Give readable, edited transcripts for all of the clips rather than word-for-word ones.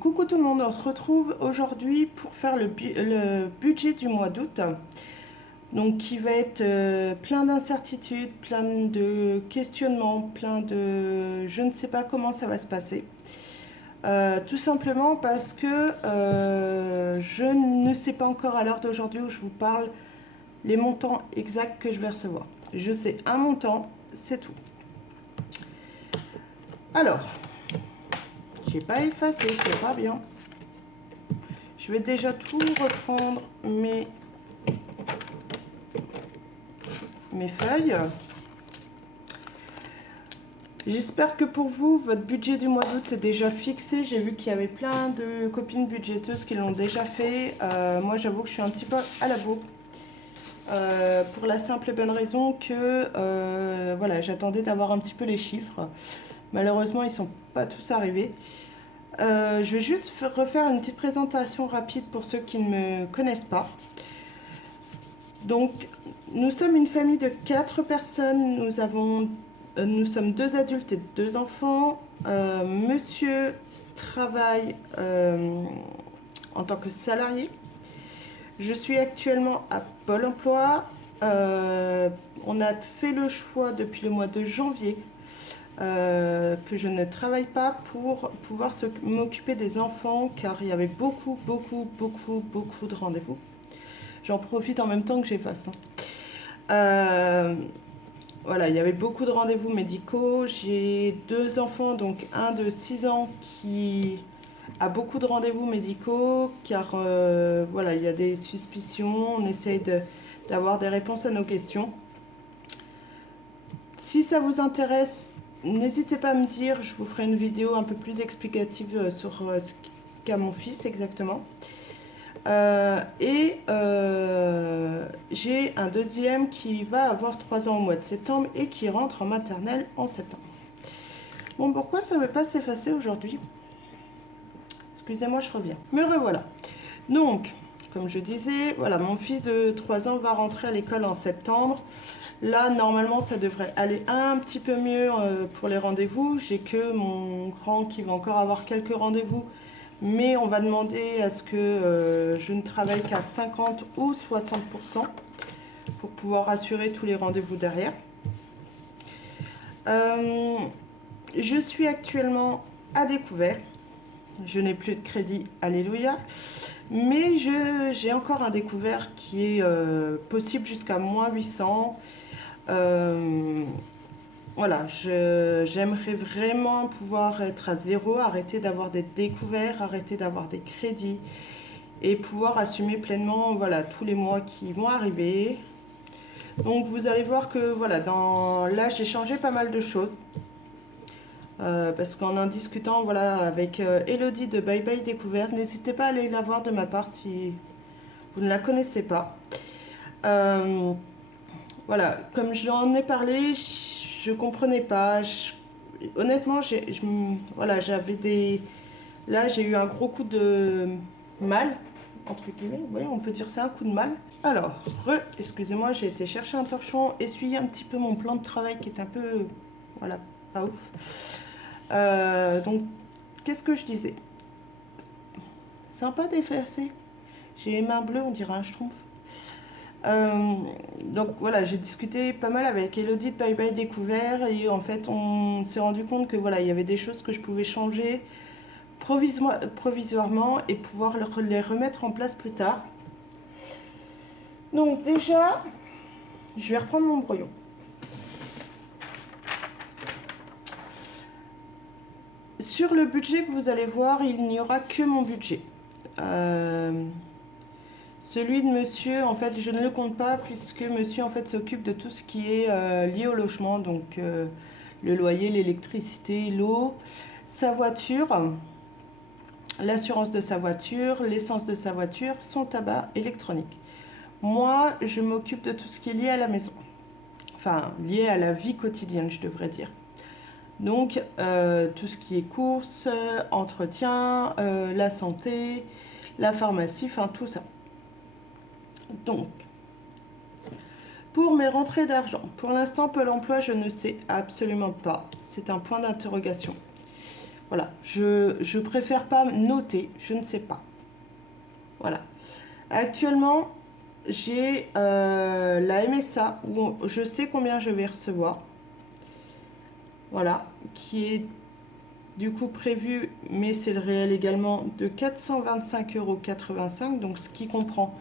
Coucou tout le monde, on se retrouve aujourd'hui pour faire le budget du mois d'août. Donc qui va être plein d'incertitudes, plein de questionnements, plein de... Je ne sais pas comment ça va se passer. Tout simplement parce que je ne sais pas encore à l'heure d'aujourd'hui où je vous parle les montants exacts que je vais recevoir. Je sais un montant, c'est tout. Alors, j'ai pas effacé, c'est pas bien. Je vais déjà tout reprendre mes feuilles. J'espère que pour vous, votre budget du mois d'août est déjà fixé. J'ai vu qu'il y avait plein de copines budgéteuses qui l'ont déjà fait. Moi, j'avoue que je suis un petit peu à la bourre. Pour la simple et bonne raison que voilà, j'attendais d'avoir un petit peu les chiffres. Malheureusement, ils ne sont pas tous arrivés. Je vais juste refaire une petite présentation rapide pour ceux qui ne me connaissent pas. Donc, nous sommes une famille de 4 personnes. Nous sommes 2 adultes et 2 enfants. Monsieur travaille en tant que salarié. Je suis actuellement à Pôle emploi. On a fait le choix depuis le mois de janvier que je ne travaille pas pour pouvoir m'occuper des enfants, car il y avait beaucoup de rendez-vous. J'en profite en même temps que j'efface. Voilà, il y avait beaucoup de rendez-vous médicaux. J'ai 2 enfants, donc un de 6 ans qui a beaucoup de rendez-vous médicaux, car voilà, il y a des suspicions. On essaye d'avoir des réponses à nos questions. Si ça vous intéresse, n'hésitez pas à me dire, je vous ferai une vidéo un peu plus explicative sur ce qu'a mon fils exactement. J'ai un deuxième qui va avoir 3 ans au mois de septembre et qui rentre en maternelle en septembre. Bon, pourquoi ça ne veut pas s'effacer aujourd'hui? Excusez-moi, je reviens. Me revoilà. Donc, comme je disais, voilà, mon fils de 3 ans va rentrer à l'école en septembre. Là, normalement, ça devrait aller un petit peu mieux pour les rendez-vous. J'ai que mon grand qui va encore avoir quelques rendez-vous. Mais on va demander à ce que je ne travaille qu'à 50 ou 60% pour pouvoir assurer tous les rendez-vous derrière. Je suis actuellement à découvert. Je n'ai plus de crédit, alléluia. Mais j'ai encore un découvert qui est possible jusqu'à moins 800. Voilà, j'aimerais vraiment pouvoir être à zéro, arrêter d'avoir des découverts, arrêter d'avoir des crédits et pouvoir assumer pleinement, voilà, tous les mois qui vont arriver. Donc vous allez voir que voilà, là j'ai changé pas mal de choses. Parce qu'en discutant voilà, avec Elodie de Bye Bye Découverte, n'hésitez pas à aller la voir de ma part si vous ne la connaissez pas. Voilà, comme je l'en ai parlé, je comprenais pas. Honnêtement, voilà, j'avais des... Là, j'ai eu un gros coup de mal, entre guillemets. Oui, on peut dire ça, un coup de mal. Alors, excusez-moi, j'ai été chercher un torchon, essuyer un petit peu mon plan de travail qui est un peu... Voilà, pas ouf. Donc, qu'est-ce que je disais? Sympa d'effacer. J'ai les mains bleues, on dirait un schtroumpf. Donc voilà, j'ai discuté pas mal avec Elodie de Bye Bye Découvert et en fait on s'est rendu compte que voilà, il y avait des choses que je pouvais changer provisoirement et pouvoir les remettre en place plus tard. Donc déjà, je vais reprendre mon brouillon. Sur le budget que vous allez voir, il n'y aura que mon budget. Celui de monsieur, en fait, je ne le compte pas puisque monsieur, en fait, s'occupe de tout ce qui est lié au logement. Donc, le loyer, l'électricité, l'eau, sa voiture, l'assurance de sa voiture, l'essence de sa voiture, son tabac électronique. Moi, je m'occupe de tout ce qui est lié à la maison. Enfin, lié à la vie quotidienne, je devrais dire. Donc, tout ce qui est courses, entretien, la santé, la pharmacie, enfin, tout ça. Donc, pour mes rentrées d'argent, pour l'instant, Pôle emploi, je ne sais absolument pas. C'est un point d'interrogation. Voilà, je préfère pas noter, je ne sais pas. Voilà. Actuellement, j'ai la MSA où je sais combien je vais recevoir. Voilà, qui est du coup prévu, mais c'est le réel également, de 425,85 €, donc ce qui comprend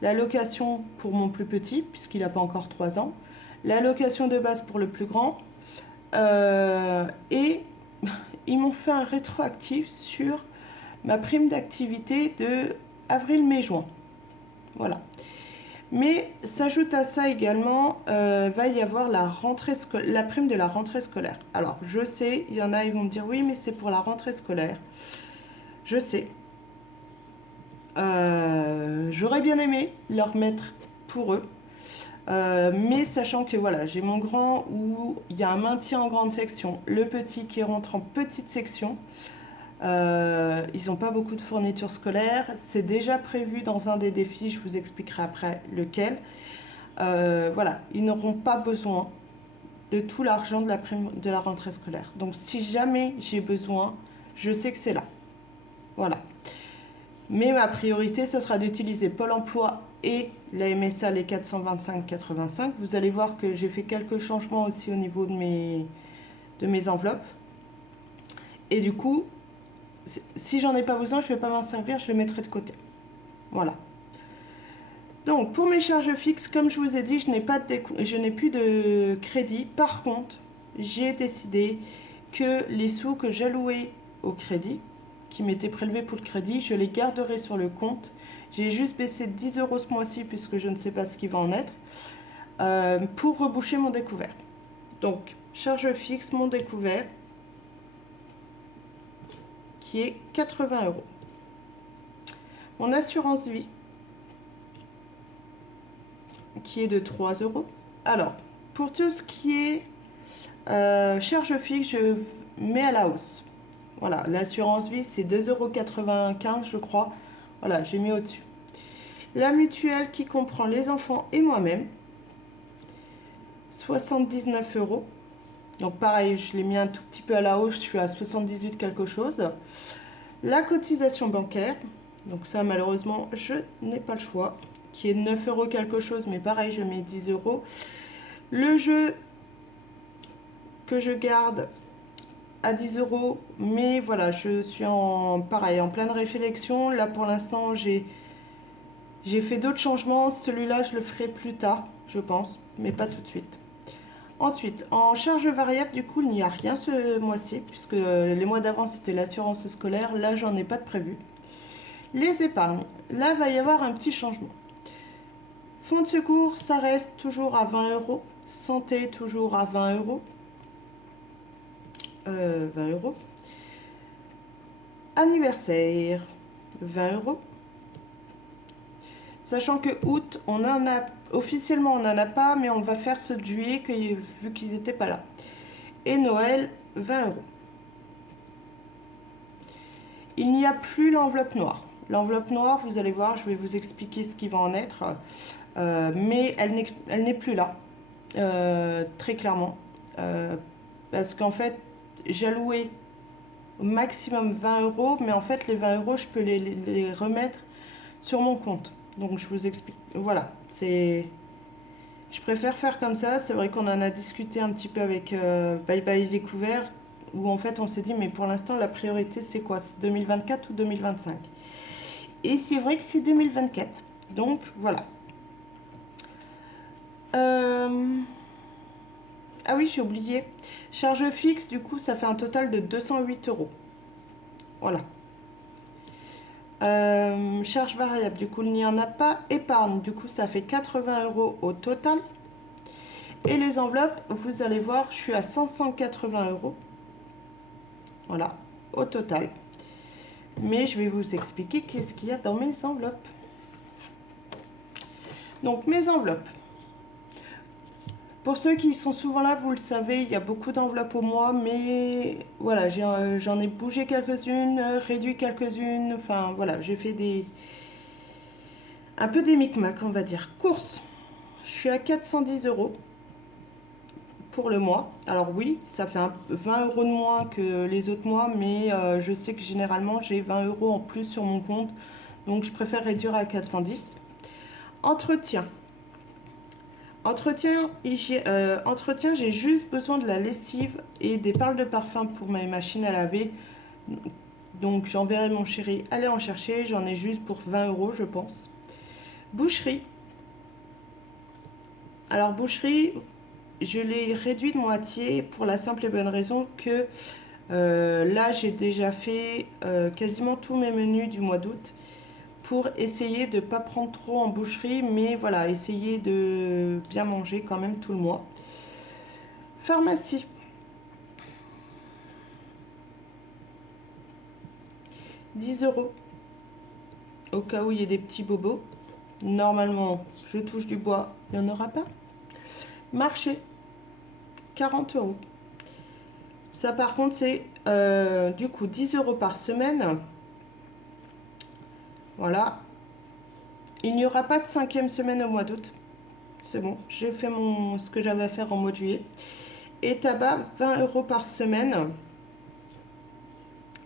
l'allocation pour mon plus petit, puisqu'il n'a pas encore 3 ans, l'allocation de base pour le plus grand, et ils m'ont fait un rétroactif sur ma prime d'activité de avril, mai, juin. Voilà. Mais s'ajoute à ça également, va y avoir la prime de la rentrée scolaire. Alors, je sais, il y en a, ils vont me dire oui, mais c'est pour la rentrée scolaire. Je sais. J'aurais bien aimé leur mettre pour eux. Mais sachant que voilà, j'ai mon grand où il y a un maintien en grande section, le petit qui rentre en petite section. Ils n'ont pas beaucoup de fournitures scolaires. C'est déjà prévu dans un des défis, je vous expliquerai après lequel. Voilà, ils n'auront pas besoin de tout l'argent de la prime de la rentrée scolaire. Donc si jamais j'ai besoin, je sais que c'est là. Voilà. Mais ma priorité, ce sera d'utiliser Pôle emploi et la MSA, les 425,85. Vous allez voir que j'ai fait quelques changements aussi au niveau de mes enveloppes. Et du coup, si j'en ai pas besoin, je ne vais pas m'en servir, je le mettrai de côté. Voilà. Donc, pour mes charges fixes, comme je vous ai dit, je n'ai plus de crédit. Par contre, j'ai décidé que les sous que j'allouais au crédit, qui m'étaient prélevés pour le crédit, je les garderai sur le compte. J'ai juste baissé 10 € ce mois-ci, puisque je ne sais pas ce qui va en être, pour reboucher mon découvert. Donc, charge fixe, mon découvert, qui est 80 €. Mon assurance vie, qui est de 3 €. Alors, pour tout ce qui est charge fixe, je mets à la hausse. Voilà, l'assurance vie, c'est 2,95 € je crois. Voilà, j'ai mis au-dessus. La mutuelle qui comprend les enfants et moi-même, 79 €. Donc pareil, je l'ai mis un tout petit peu à la hausse, je suis à 78 quelque chose. La cotisation bancaire, donc ça malheureusement, je n'ai pas le choix, qui est 9 € quelque chose, mais pareil, je mets 10 €. Le jeu que je garde à 10 €, mais voilà, je suis en pleine réflexion. Là pour l'instant, j'ai fait d'autres changements. Celui-là, je le ferai plus tard, je pense, mais pas tout de suite. Ensuite, en charge variable, du coup, il n'y a rien ce mois-ci, puisque les mois d'avant, c'était l'assurance scolaire. Là, j'en ai pas de prévu. Les épargnes, là, va y avoir un petit changement. Fonds de secours, ça reste toujours à 20 €. Santé, toujours à 20 €. 20 €. Anniversaire, 20 €. Sachant que août, on en a officiellement, on n'en a pas, mais on va faire ceux de juillet vu qu'ils n'étaient pas là. Et Noël, 20 €. Il n'y a plus l'enveloppe noire. L'enveloppe noire, vous allez voir, je vais vous expliquer ce qui va en être, mais elle n'est plus là, très clairement, parce qu'en fait, j'allouais au maximum 20 €, mais en fait, les 20 €, je peux les remettre sur mon compte. Donc, je vous explique. Voilà, je préfère faire comme ça. C'est vrai qu'on en a discuté un petit peu avec Bye Bye Découvert, où en fait, on s'est dit, mais pour l'instant, la priorité, c'est quoi? C'est 2024 ou 2025? Et c'est vrai que c'est 2024. Donc, voilà. Ah oui, j'ai oublié. Charge fixe, du coup, ça fait un total de 208 €. Voilà. Charge variable, du coup, il n'y en a pas. Épargne, du coup, ça fait 80 € au total. Et les enveloppes, vous allez voir, je suis à 580 €. Voilà, au total. Mais je vais vous expliquer qu'est-ce qu'il y a dans mes enveloppes. Donc, mes enveloppes. Pour ceux qui sont souvent là, vous le savez, il y a beaucoup d'enveloppes au mois, mais voilà, j'en ai bougé quelques-unes, réduit quelques-unes, enfin voilà, j'ai fait un peu des micmacs, on va dire. Courses, je suis à 410 € pour le mois. Alors oui, ça fait 20 euros de moins que les autres mois, mais je sais que généralement j'ai 20 euros en plus sur mon compte, donc je préfère réduire à 410. Entretien. Entretien, j'ai juste besoin de la lessive et des perles de parfum pour mes machines à laver. Donc j'enverrai mon chéri aller en chercher, j'en ai juste pour 20 euros je pense. Boucherie. Alors boucherie, je l'ai réduit de moitié pour la simple et bonne raison que là j'ai déjà fait quasiment tous mes menus du mois d'août pour essayer de ne pas prendre trop en boucherie, mais voilà, essayer de bien manger quand même tout le mois. Pharmacie. €10 au cas où il y ait des petits bobos. Normalement, je touche du bois, il n'y en aura pas. Marché, 40 €. Ça par contre c'est du coup 10 € par semaine. Voilà. Il n'y aura pas de 5e semaine au mois d'août. C'est bon, j'ai fait ce que j'avais à faire en mois de juillet. Et tabac, 20 € par semaine.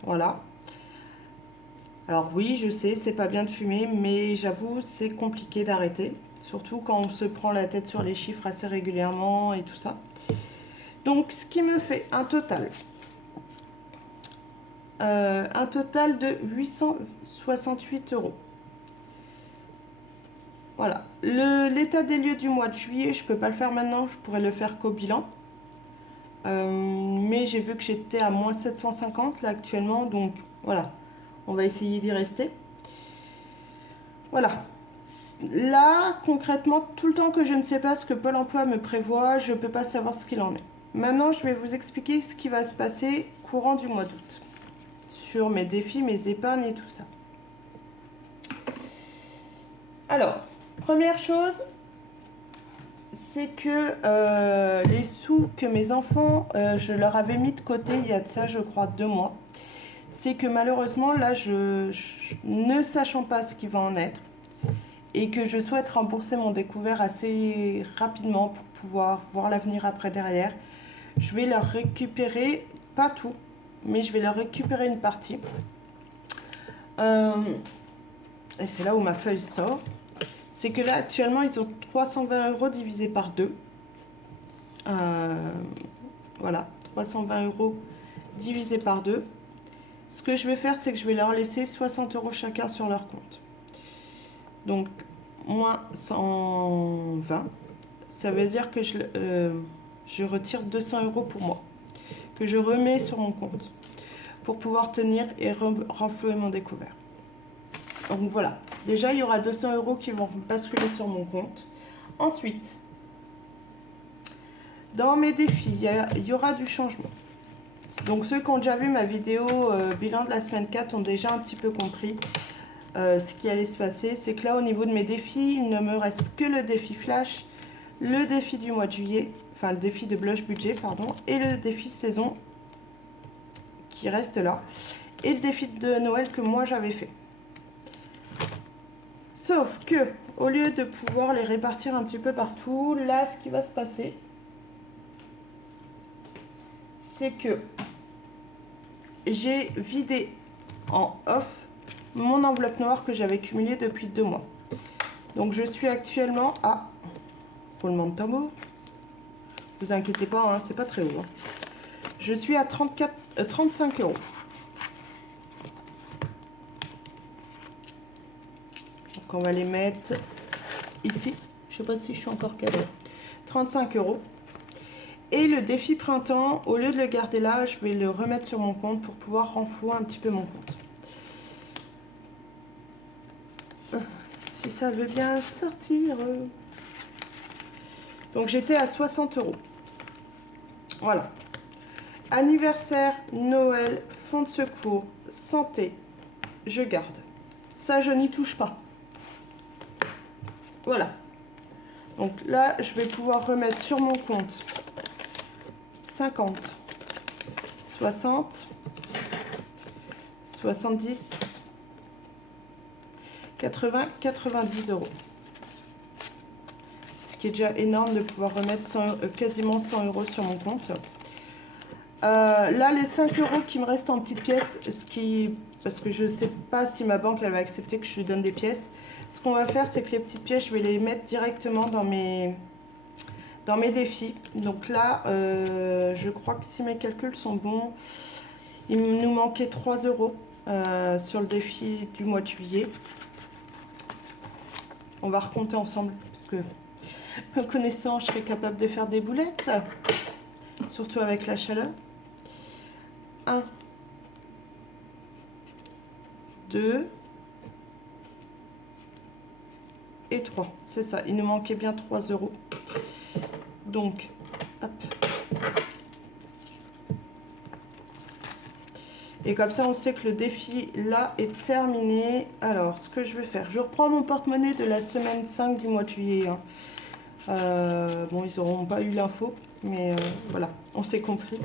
Voilà. Alors oui, je sais, c'est pas bien de fumer, mais j'avoue, c'est compliqué d'arrêter. Surtout quand on se prend la tête sur les chiffres assez régulièrement et tout ça. Donc, ce qui me fait un total de 868 €. Voilà. L'état des lieux du mois de juillet, je peux pas le faire maintenant, je pourrais le faire qu'au bilan. Mais j'ai vu que j'étais à moins 750 là actuellement, donc voilà, on va essayer d'y rester. Voilà. Là, concrètement, tout le temps que je ne sais pas ce que Pôle emploi me prévoit, je ne peux pas savoir ce qu'il en est. Maintenant, je vais vous expliquer ce qui va se passer courant du mois d'août. Sur mes défis, mes épargnes et tout ça. Alors, première chose, c'est que les sous que mes enfants, je leur avais mis de côté il y a de ça, je crois, 2 mois. C'est que malheureusement, là, ne sachant pas ce qui va en être, et que je souhaite rembourser mon découvert assez rapidement pour pouvoir voir l'avenir après derrière, je vais leur récupérer, pas tout, mais je vais leur récupérer une partie. Et c'est là où ma feuille sort. C'est que là, actuellement, ils ont 320 € divisé par 2. Voilà, 320 € divisé par 2. Ce que je vais faire, c'est que je vais leur laisser 60 € chacun sur leur compte. Donc, moins 120. Ça veut dire que je retire 200 € pour moi, que je remets sur mon compte pour pouvoir tenir et renflouer mon découvert. Donc voilà, déjà il y aura 200 € qui vont basculer sur mon compte. Ensuite, dans mes défis, il y aura du changement. Donc ceux qui ont déjà vu ma vidéo bilan de la semaine 4 ont déjà un petit peu compris ce qui allait se passer. C'est que là, au niveau de mes défis, il ne me reste que le défi flash, le défi du mois de juillet, enfin le défi de blush budget, pardon, et le défi saison qui reste là, et le défi de Noël que moi j'avais fait. Sauf que, au lieu de pouvoir les répartir un petit peu partout, là, ce qui va se passer, c'est que j'ai vidé en off mon enveloppe noire que j'avais cumulée depuis 2 mois. Donc, je suis actuellement à, roulement de tambour, vous inquiétez pas, hein, c'est pas très haut. Hein. Je suis à 35 €. On va les mettre ici. Je sais pas si je suis encore cadré. 35 €. Et le défi printemps, au lieu de le garder là, je vais le remettre sur mon compte pour pouvoir renflouer un petit peu mon compte. Si ça veut bien sortir. Donc j'étais à 60 €. Voilà. Anniversaire, Noël, fonds de secours, santé, je garde. Ça, je n'y touche pas. Voilà. Donc là, je vais pouvoir remettre sur mon compte 50, 60, 70, 80, 90 €. Ce qui est déjà énorme de pouvoir remettre quasiment 100 € sur mon compte. Là, les 5 € qui me restent en petites pièces, parce que je ne sais pas si ma banque elle va accepter que je lui donne des pièces. Ce qu'on va faire, c'est que les petites pièces, je vais les mettre directement dans mes défis. Donc là, je crois que si mes calculs sont bons, il nous manquait 3 € sur le défi du mois de juillet. On va recompter ensemble, parce que me connaissant, je serais capable de faire des boulettes, surtout avec la chaleur. 1, 2 et 3. C'est ça, il nous manquait bien 3 €. Donc, hop. Et comme ça, on sait que le défi, là, est terminé. Alors, ce que je vais faire, je reprends mon porte-monnaie de la semaine 5 du mois de juillet. Hein. Bon, ils n'auront pas eu l'info, mais voilà, on s'est compris.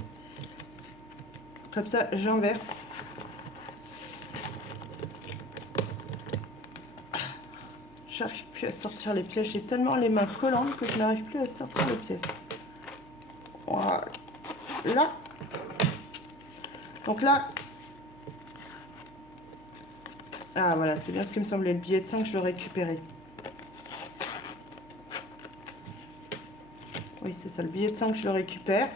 Comme ça, j'inverse. J'arrive plus à sortir les pièces. J'ai tellement les mains collantes que je n'arrive plus à sortir les pièces. Voilà. Là. Donc là. Ah voilà, c'est bien ce qui me semblait. Le billet de 5, je le récupérais. Oui, c'est ça. Le billet de 5, je le récupère.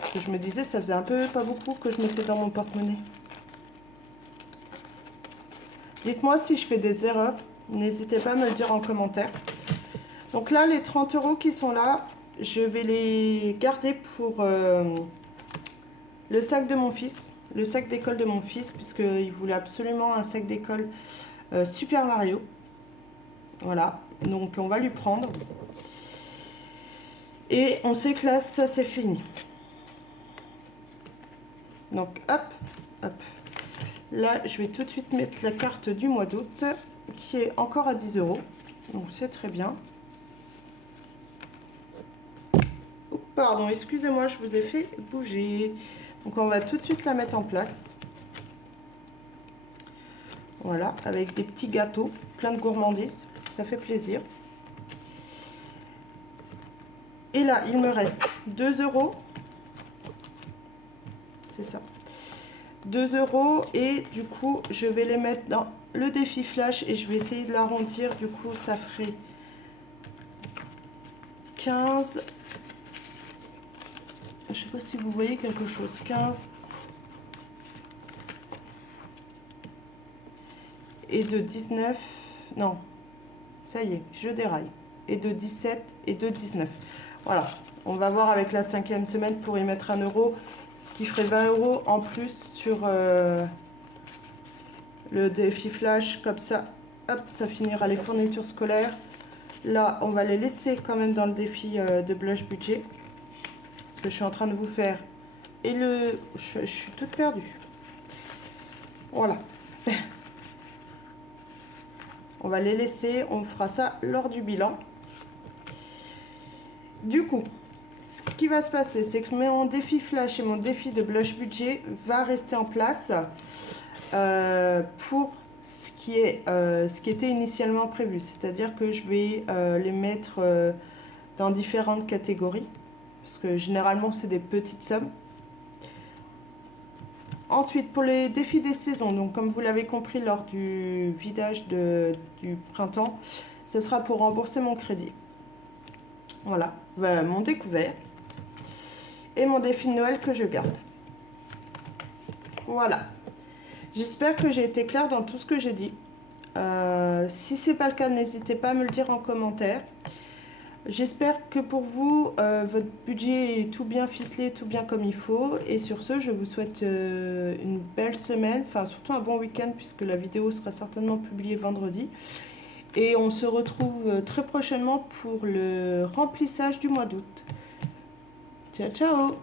Parce que je me disais, ça faisait un peu pas beaucoup que je mettais dans mon porte-monnaie. Dites-moi si je fais des erreurs. N'hésitez pas à me le dire en commentaire. Donc là, les 30 € qui sont là, je vais les garder pour le sac de mon fils. Le sac d'école de mon fils, puisqu'il voulait absolument un sac d'école Super Mario. Voilà, donc on va lui prendre. Et on sait que là, ça c'est fini. Donc hop, hop. Là, je vais tout de suite mettre la carte du mois d'août, qui est encore à 10 €. Donc c'est très bien. Oh, pardon, excusez-moi, je vous ai fait bouger. Donc on va tout de suite la mettre en place. Voilà, avec des petits gâteaux, plein de gourmandises. Ça fait plaisir. Et là, il me reste 2 €. C'est ça. 2 € et du coup, je vais les mettre dans le défi flash et je vais essayer de l'arrondir. Du coup, ça ferait 15. Je sais pas si vous voyez quelque chose. 15. Et de 19. Non. Ça y est, je déraille. Et de 17 et de 19. Voilà. On va voir avec la 5e semaine pour y mettre 1 €. Ce qui ferait 20 € en plus sur le défi flash. Comme ça, hop, ça finira les fournitures scolaires. Là, on va les laisser quand même dans le défi de blush budget. Parce que je suis en train de vous faire. Et je suis toute perdue. Voilà. On va les laisser. On fera ça lors du bilan. Du coup, ce qui va se passer, c'est que mon défi flash et mon défi de blush budget va rester en place pour ce qui était initialement prévu. C'est-à-dire que je vais les mettre dans différentes catégories. Parce que généralement, c'est des petites sommes. Ensuite, pour les défis des saisons, donc comme vous l'avez compris lors du vidage du printemps, ce sera pour rembourser mon crédit. Voilà, mon découvert. Et mon défi de Noël que je garde. Voilà. J'espère que j'ai été claire dans tout ce que j'ai dit. Si ce n'est pas le cas, n'hésitez pas à me le dire en commentaire. J'espère que pour vous, votre budget est tout bien ficelé, tout bien comme il faut. Et sur ce, je vous souhaite une belle semaine, enfin surtout un bon week-end puisque la vidéo sera certainement publiée vendredi. Et on se retrouve très prochainement pour le remplissage du mois d'août. Ciao, ciao!